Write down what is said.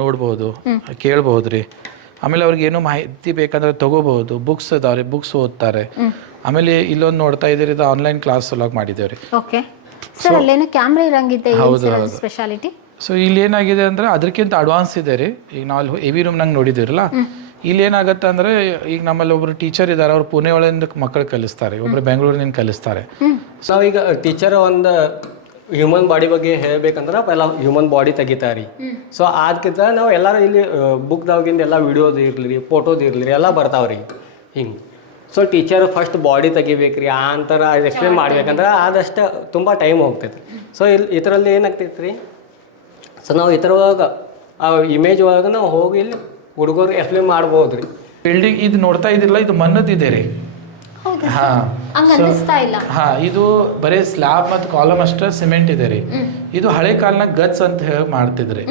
ನೋಡ್ಬೋದು, ಕೇಳ್ಬೋದು ರೀ. ಆಮೇಲೆ ಅವ್ರಿಗೆ ಏನೋ ಮಾಹಿತಿ ಬೇಕಂದ್ರೆ ತಗೋಬಹುದು. ಬುಕ್ಸ್ ಇದಾವೆ, ಬುಕ್ಸ್ ಓದ್ತಾರೆ. ಆಮೇಲೆ ಇಲ್ಲೊಂದು ನೋಡ್ತಾ ಇದ್ದೀರಿ, ಇದು ಆನ್ಲೈನ್ ಕ್ಲಾಸ್ ಸಲುವಾಗಿ ಮಾಡಿದ್ದೇವೆ ರೀ. ಓಕೆ ಸರ್, ಅಲ್ಲೇನೋ ಕ್ಯಾಮ್ರಾ ಇರಂಗಿದೆ, ಹೌದು ಸ್ಪೆಷಾಲಿಟಿ. ಸೊ ಇಲ್ಲಿ ಏನಾಗಿದೆ ಅಂದ್ರೆ ಅದಕ್ಕಿಂತ ಅಡ್ವಾನ್ಸ್ ಇದೆ ರೀ. ಈಗ ನಾವು ಹೆವಿ ರೂಮ್ ನಂಗೆ ನೋಡಿದಿರಲ್ಲ, ಇಲ್ಲಿ ಏನಾಗುತ್ತೆ ಅಂದ್ರೆ ಈಗ ನಮ್ಮಲ್ಲಿ ಒಬ್ರು ಟೀಚರ್ ಇದ್ದಾರೆ, ಅವ್ರು ಪುಣೆ ಒಳಗಿಂದ ಮಕ್ಕಳು ಕಲಿಸ್ತಾರೆ, ಒಬ್ರು ಬೆಂಗಳೂರಿನಿಂದ ಕಲಿಸ್ತಾರೆ. ನಾವೀಗ ಟೀಚರ್ ಒಂದು ಹ್ಯೂಮನ್ ಬಾಡಿ ಬಗ್ಗೆ ಹೇಳ್ಬೇಕಂದ್ರೆ ಎಲ್ಲ ಹ್ಯೂಮನ್ ಬಾಡಿ ತೆಗಿತಾರೆ. ಸೊ ಅದಕ್ಕಿಂತ ನಾವು ಎಲ್ಲರೂ ಇಲ್ಲಿ ಬುಕ್ದಾಗಿಂದ ಎಲ್ಲ ವಿಡಿಯೋದು ಇರಲಿ, ಫೋಟೋದು ಇರಲಿ ಎಲ್ಲ ಬರ್ತಾವ್ರಿ ಹಿಂಗೆ. ಸೊ ಟೀಚರ್ ಫಸ್ಟ್ ಬಾಡಿ ತೆಗಿಬೇಕ್ರಿ, ಆ ಅಂತರ ಎಕ್ಸ್ಪ್ಲೇನ್ ಮಾಡ್ಬೇಕಂದ್ರೆ ಆದಷ್ಟು ತುಂಬ ಟೈಮ್ ಹೋಗ್ತೈತೆ. ಸೊ ಇದರಲ್ಲಿ ಏನಾಗ್ತೈತೆ ರೀ, ಸೊ ನಾವು ಈ ಥರ ಒಳಗೆ ಆ ಇಮೇಜ್ ಒಳಗೆ ನಾವು ಹೋಗಿ ಇಲ್ಲಿ ಹುಡುಗರು ಎಕ್ಸ್ಪ್ಲೇನ್ ಮಾಡ್ಬೋದು ರೀ. ಬಿಲ್ಡಿಂಗ್ ಇದು ನೋಡ್ತಾ ಇದ್ದಿರಲ್ಲ, ಇದು ಮಣ್ಣದಿದೆ ರೀ. ಇದು ಬರೀ ಸ್ಲ್ಯಾಬ್ ಮತ್ತು ಕಾಲಮ್ ಅಷ್ಟೇ ಸಿಮೆಂಟ್ ಇದೆ ರೀ. ಇದು ಹಳೆ ಕಾಲನಾಗ ಗಟ್ಸ್ ಅಂತ ಹೇಳಿ ಮಾಡ್ತಿದ್ರಿ.